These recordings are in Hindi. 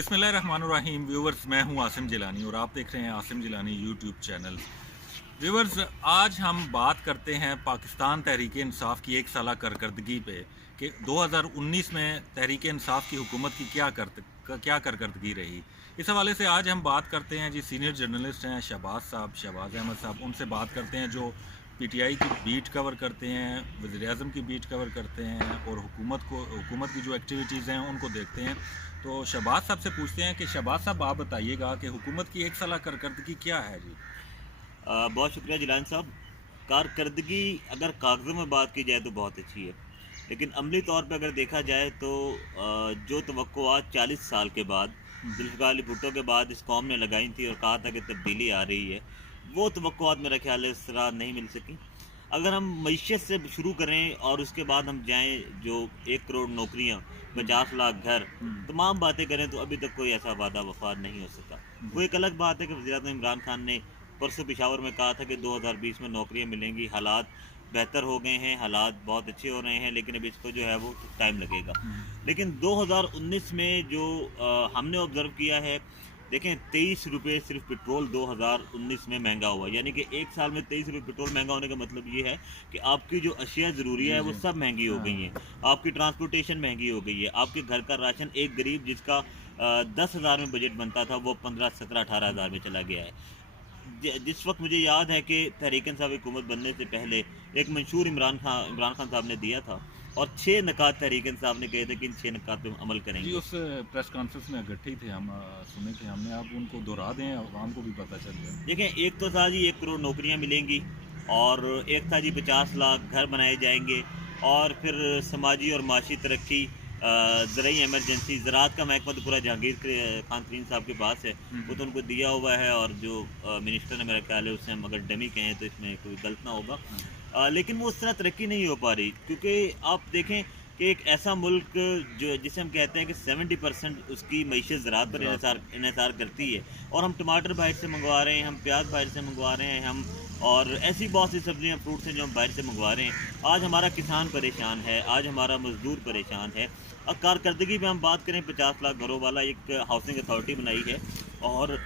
बिस्मिल्लाहिर्रहमानिर्रहीम। व्यूवर्स, मैं हूं आसिम जिलानी और आप देख रहे हैं Asim Jilani YouTube channel. Viewers, आज हम बात करते हैं पाकिस्तान तहरीक इंसाफ की एक साला कारकर्दगी पे कि 2019 में तहरीक इंसाफ की हुकूमत की क्या कारकर्दगी रही। इस हवाले से आज हम बात करते हैं जी, सीनियर जर्नलिस्ट हैं शहबाज अहमद साहब, उनसे बात करते हैं जो पीटीआई की बीट कवर करते हैं, वज़ीर-ए-आज़म की बीट कवर करते हैं और हुकूमत की जो एक्टिविटीज़ हैं उनको देखते हैं। तो शहबाज साहब से पूछते हैं कि शहबाज साहब, आप बताइएगा कि हुकूमत की एक साला कारकर्दगी क्या है जी। बहुत शुक्रिया जिलान साहब। कारकर्दगी अगर कागज़ों में बात की जाए तो बहुत अच्छी है, लेकिन अमली तौर पे अगर देखा जाए तो जो तवक्कुआत 40 साल के बाद जुल्फ़िकार अली भुट्टो के बाद इस कौम ने लगाई थी और कहा था कि तब्दीली आ रही है, वो तवक्कुआत मेरा ख्याल है इस तरह नहीं मिल सकी। अगर हम मईशत से शुरू करें और उसके बाद हम जाएँ जो 1 करोड़ नौकरियाँ, 50 लाख घर, तमाम बातें करें तो अभी तक कोई ऐसा वादा वफा नहीं हो सका। वो एक अलग बात है कि वज़ीर-ए-आज़म इमरान खान ने परसों पेशावर में कहा था कि 2020 में नौकरियां मिलेंगी, हालात बेहतर हो गए हैं, हालात बहुत अच्छे हो रहे हैं, लेकिन अब इसको जो है वो टाइम लगेगा। लेकिन 2019 में जो हमने ऑब्ज़र्व किया है, देखें 23 रुपये सिर्फ पेट्रोल 2019 में महंगा हुआ, यानी कि एक साल में 23 रुपये पेट्रोल महंगा होने का मतलब ये है कि आपकी जो अशिया ज़रूरी है वो सब महंगी हो गई हैं। आपकी ट्रांसपोर्टेशन महंगी हो गई है, आपके घर का राशन, एक गरीब जिसका 10,000 में बजट बनता था वो 15, 17, 18,000 में चला गया है। जिस वक्त मुझे याद है कि तहरीक इंसाफ हुकूमत बनने से पहले एक मंशूर इमरान खान साहब ने दिया था और 6 नकात तहरीक इंसाफ ने कहे थे कि इन 6 नकात पे हम अमल जी, करेंगे। उस प्रेस कॉन्फ्रेंस में इकट्ठे ही थे हम, सुने थे हमने। आप उनको दोहरा दें, आवाम को भी पता चल जाए। देखें, एक तो था जी 1 करोड़ नौकरियां मिलेंगी, और एक था जी 50 लाख घर बनाए जाएंगे, और फिर समाजी और माशी तरक्की, ज़रूरी एमरजेंसी, ज़राअत का महकमा तो पूरा जहांगीर खान तरीन साहब के पास है, वो तो उनको दिया हुआ है, और जो मिनिस्टर ने मेरा ख्याल है उससे हम अगर डमी कहें तो इसमें कोई गलत ना होगा। लेकिन वो उस तरह तरक्की नहीं हो पा रही, क्योंकि आप देखें कि एक ऐसा मुल्क जो जिसे हम कहते हैं कि 70% उसकी मईशत ज़राअत पर इन्हिसार करती है, और हम टमाटर बाहर से मंगवा रहे हैं, हम प्याज बाहर से मंगवा रहे हैं, हम और ऐसी बहुत सी सब्जियां फ्रूट्स हैं जो हम बाहर से मंगवा रहे हैं। आज हमारा किसान परेशान है, आज हमारा मजदूर परेशान है। और कारकर्दगी में हम बात करें, 50 लाख घरों वाला एक हाउसिंग अथॉरिटी बनाई है, और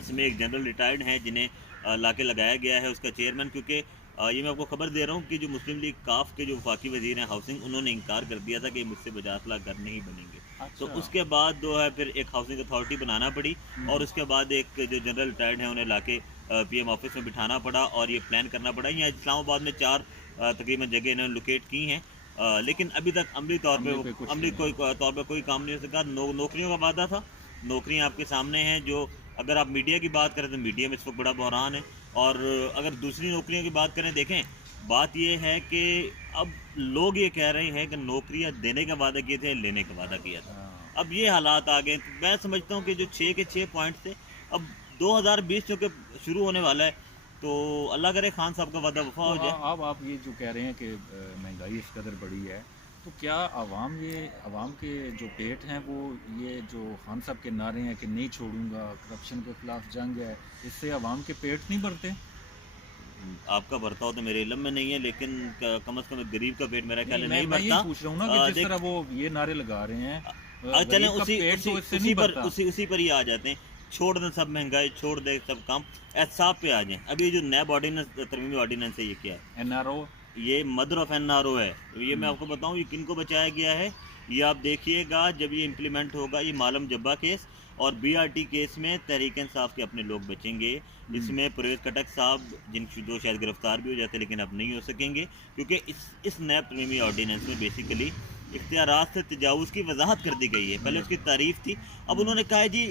इसमें एक जनरल रिटायर्ड हैं जिन्हें लाके लगाया गया है उसका चेयरमैन, क्योंकि ये मैं आपको खबर दे रहा हूँ कि जो मुस्लिम लीग काफ के जो वफाकी वजीर हैं हाउसिंग, उन्होंने इनकार कर दिया था कि मुझसे 50 लाख घर नहीं बनेंगे। तो अच्छा। उसके बाद जो है फिर एक हाउसिंग अथॉरिटी बनाना पड़ी, और उसके बाद एक जो जनरल रिटायर्ड हैं उन्हें लाके पीएम ऑफिस में बिठाना पड़ा और ये प्लान करना पड़ा। यहाँ इस्लामाबाद में 4 तकरीबन जगह इन्होंने लोकेट की हैं, लेकिन अभी तक अमली तौर अमले पे पे कुछ अमली नहीं कोई है। तौर पे कोई काम नहीं हो सका। नौकरियों का वादा था, नौकरियां आपके सामने हैं। जो अगर आप मीडिया की बात करें तो मीडिया में इस वक्त बड़ा बहरान है, और अगर दूसरी नौकरियों की बात करें, देखें बात ये है कि अब लोग ये कह रहे हैं कि नौकरियां देने का वादा किए थे, लेने का वादा किया था। हाँ। अब ये हालात आ गए, तो मैं समझता हूँ कि जो 6 के 6 पॉइंट थे, अब 2020 जो कि शुरू होने वाला है, तो अल्लाह करे खान साहब का वादा वफा तो हो जाए। अब आप ये जो कह रहे हैं कि महंगाई इस कदर बढ़ी है, तो क्या आवाम के जो पेट हैं वो, ये जो खान साहब के नारे हैं कि नहीं छोड़ूंगा, करप्शन के खिलाफ जंग है, इससे आवाम के पेट नहीं भरते? आपका भरता हो तो मेरे इल्म में नहीं है, लेकिन कम अज़ कम एक गरीब का पेट मेरा ख्याल नहीं, है मैं नहीं मैं यही भरता। पूछ रहा हूँ ना कि जिस देख, तरह वो ये नारे लगा रहे हैं, चलें गरीब का उसी पेट उसी तो इससे उसी नहीं पर भरता। उसी पर ही आ जाते हैं। छोड़ दें सब महंगाई, छोड़ दें सब काम, एहसाब पे आ जाएं। अभी जो नैब ऑर्डिनेंस, तरमीमी ऑर्डिनेंस है, ये क्या है? एनआरओ। ये मदर ऑफ एनआरओ है। ये मैं आपको बताऊं ये किन को बचाया गया है। ये आप देखिएगा जब ये इम्प्लीमेंट होगा, ये मालम जब्बा केस और बीआरटी केस में तहरीक इंसाफ के अपने लोग बचेंगे। इसमें परवेज खटक साहब, जिन जो शायद गिरफ्तार भी हो जाते लेकिन अब नहीं हो सकेंगे, क्योंकि इस नैब तरमीमी ऑर्डिनेंस में बेसिकली इख्तियारात से तजावुज़ की वजाहत कर दी गई है। पहले उसकी तारीफ थी, अब उन्होंने कहा है जी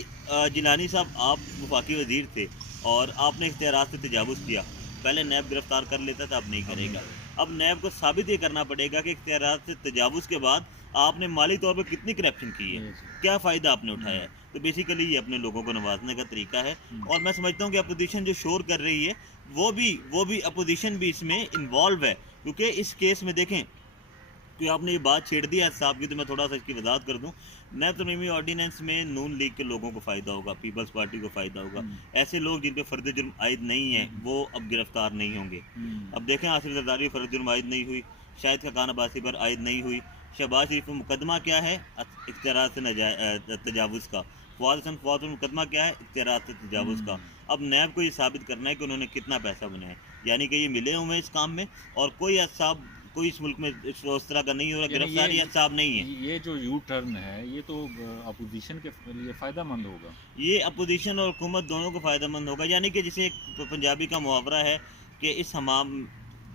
जिलानी साहब आप वफाकी वजीर थे और आपने इख्तियारात से तजावुज़ किया, पहले नैब गिरफ्तार कर लेता था, अब नहीं अब नहीं करेगा। करेगा। अब नैब को साबित ये करना पड़ेगा कि इख्तियारात से तजावुज़ के बाद आपने माली तौर पर कितनी करप्शन की है, जी जी। क्या फ़ायदा आपने उठाया है। तो बेसिकली ये अपने लोगों को नवाजने का तरीका है, और मैं समझता हूँ कि अपोजिशन जो शोर कर रही है, वो भी अपोजिशन भी इसमें इन्वॉल्व है, क्योंकि इस केस में देखें कि आपने ये बात छेड़ दी है साहब की, तो मैं थोड़ा सा इसकी वजाहत कर दूं। नैब तरमीमी ऑर्डिनेंस में नून लीग के लोगों को फ़ायदा होगा, पीपल्स पार्टी को फ़ायदा होगा। ऐसे लोग जिन पे फ़र्द जुर्म आयद नहीं है वो अब गिरफ्तार नहीं होंगे। अब देखें, आसिफ जरदारी फ़र्द जुर्म आयद नहीं हुई, शाहिद खान अब्बासी पर आयद नहीं हुई, शहबाज शरीफ पर मुकदमा क्या है, इख्तियार से तजावुज़ का। फवाद हसन फवाद पर मुकदमा क्या है, इख्तियार से तजावुज़ का। अब नैब को ये साबित करना है कि उन्होंने कितना पैसा बनाया, यानी कि ये मिले हुए हैं इस काम में, और कोई अहसाब कोई इस मुल्क में उस तरह का नहीं हो रहा, यानी गिरफ्तारी अहसाब नहीं है। ये जो यू टर्न है ये तो अपोजिशन के लिए फ़ायदा मंद होगा। ये अपोजिशन और हुकूमत दोनों को फ़ायदेमंद होगा, यानी कि जैसे एक पंजाबी का मुहावरा है कि इस हमाम,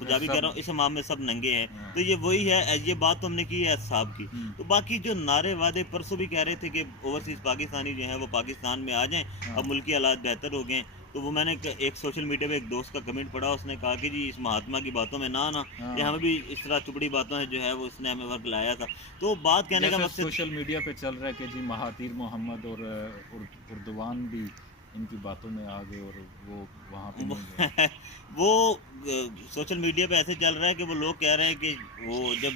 पंजाबी कह रहा हूँ, इस हमाम में सब नंगे हैं। हाँ। तो ये वही है, ये बात तो हमने की है साहब की। तो बाकी जो नारे वादे परसों भी कह रहे थे कि ओवरसीज़ पाकिस्तानी जो हैं वो पाकिस्तान में आ जाएं, हाँ। अब मुल्की हालात बेहतर हो गए हैं। तो वो मैंने एक सोशल मीडिया पे एक दोस्त का कमेंट पढ़ा, उसने कहा कि जी इस महात्मा की बातों में ना आना, हाँ। ये हमें भी इस तरह चुपड़ी बातों है जो है वो इसने हमें वर्क लाया था। तो बात कहने का जैसे मकसद सोशल मीडिया पे चल रहा है कि जी महातीर मोहम्मद और उर्दवान भी इनकी बातों में आ गए और वो वहाँ पे नहीं गए। वो सोशल मीडिया पे ऐसे चल रहा है कि वो लोग कह रहे हैं कि वो जब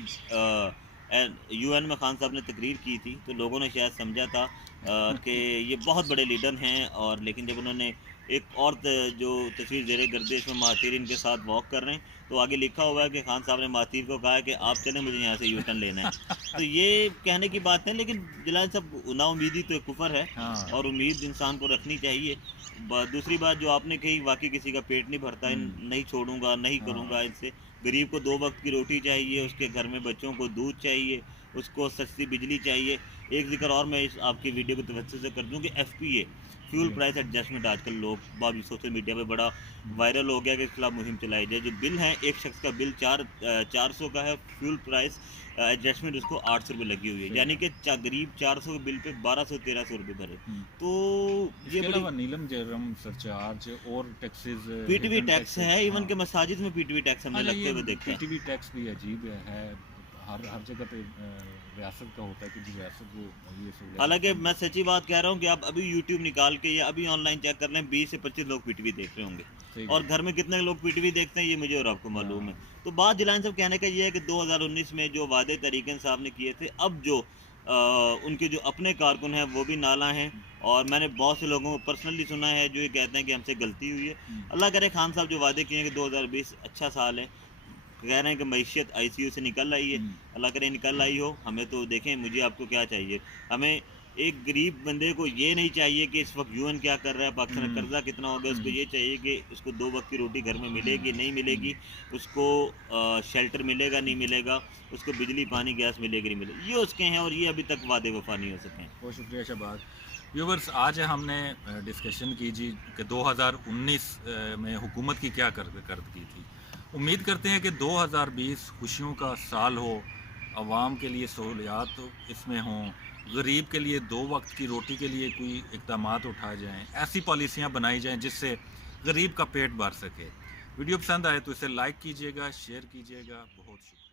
यूएन में खान साहब ने तकरीर की थी तो लोगों ने शायद समझा था कि ये बहुत बड़े लीडर हैं, और लेकिन जब उन्होंने एक और जो तस्वीर ज़ेरे गर्दिश में महातीर इनके साथ वॉक कर रहे हैं, तो आगे लिखा हुआ है कि खान साहब ने महातीर को कहा है कि आप चलें, मुझे यहाँ से यू टर्न लेना है। तो ये कहने की बात है, लेकिन जिलान साहब नाउमीदी तो एक कुफर है, हाँ। और उम्मीद इंसान को रखनी चाहिए। दूसरी बात जो आपने कही, वाकई किसी का पेट नहीं भरता, नहीं छोड़ूंगा, नहीं हाँ। करूंगा इनसे। गरीब को 2 वक्त की रोटी चाहिए, उसके घर में बच्चों को दूध चाहिए, उसको सस्ती बिजली चाहिए। एक जिक्र और मैं इस आपकी वीडियो को तवज्जो से कर दूं कि FPA फ्यूल प्राइस एडजस्टमेंट आजकल लोग बाबी सोशल मीडिया पे बड़ा वायरल हो गया कि इस खिलाफ मुहिम चलाई जाए। जो बिल है, एक शख्स का बिल 400 का है, फ्यूल प्राइस एडजस्टमेंट उसको 800 रुपये लगी हुई है, यानी कि गरीब 400 के बिल पे 1200-1300 रुपये भरे। तो ये इसके अलावा नीलम जरम सरचार्ज और टैक्सेस, PTV टैक्स है, इवन के मसाजिद में PTV टैक्स हमने लगते हुए देखते हैं। PTV टैक्स भी अजीब है, हर जगह पे रियासत का होता है कि जी रियासत को ये सहूलियत। हालांकि मैं सच्ची बात कह रहा हूँ कि आप अभी YouTube निकाल के या अभी ऑनलाइन चेक कर लें, 20 से 25 लोग PTV देख रहे होंगे, और घर में कितने लोग PTV देखते हैं ये मुझे और आपको मालूम है। तो बात जिलान साहब कहने का ये है कि 2019 में जो वादे तरीके साहब ने किए थे, अब जो उनके जो अपने कारकुन हैं वो भी नाला हैं, और मैंने बहुत से लोगों को पर्सनली सुना है जो ये कहते हैं कि हमसे गलती हुई है। अल्लाह करे खान साहब जो वादे किए हैं कि 2020 अच्छा साल है, कह रहे हैं कि मैशियत ICU से निकल आई है, अल्लाह करे निकल आई हो। हमें तो देखें, मुझे आपको क्या चाहिए, हमें एक गरीब बंदे को ये नहीं चाहिए कि इस वक्त UN क्या कर रहा है, पाकिस्तान में कर्जा कितना हो गया, उसको ये चाहिए कि उसको 2 वक्त की रोटी घर में मिलेगी नहीं मिलेगी, उसको शेल्टर मिलेगा नहीं मिलेगा, उसको बिजली पानी गैस मिलेगी नहीं मिलेगी, ये उसके हैं, और ये अभी तक वादे वफा नहीं हो सके। बहुत शुक्रिया शहबाज। व्यूवर्स, आज हमने डिस्कशन की जी कि 2019 में हुकूमत की क्या करदगी थी। उम्मीद करते हैं कि 2020 खुशियों का साल हो, आवाम के लिए सहूलियात इसमें हों, गरीब के लिए 2 वक्त की रोटी के लिए कोई इक़दामात उठाए जाएं, ऐसी पॉलिसियां बनाई जाएं जिससे गरीब का पेट भर सके। वीडियो पसंद आए तो इसे लाइक कीजिएगा, शेयर कीजिएगा। बहुत शुक्रिया।